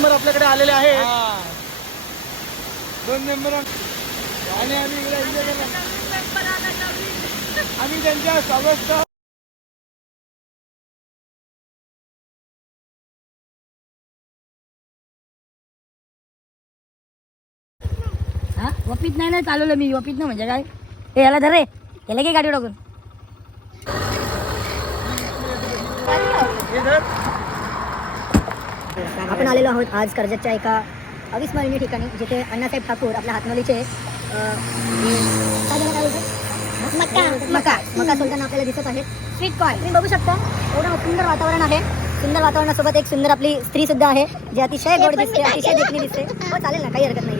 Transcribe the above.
Member आपल्याकडे आलेले आहेत. 2 मेंबर आणि आम्ही इकडे एन्जॉय करणार. आम्ही त्यांच्या स्वागत वपीत नाही चालवलं मी. वपीत ना म्हणजे काय हे याला धर रे, याला काय गाडी टाकून. आपण आलेलो आहोत आज कर्जतच्या एका अविस्मरणीय ठिकाणी, जिथे अण्णासाहेब ठाकूर आपल्या हातनोलीचे मका सोडताना आपल्याला दिसत आहे. स्वीट कॉर्न तुम्ही बघू शकता. एवढं सुंदर वातावरण आहे. सुंदर वातावरणासोबत एक सुंदर आपली स्त्री सुद्धा आहे, जी अतिशय गोड दिसते, अतिशय देखणी दिसते. हो चालेल ना, काही हरकत नाही.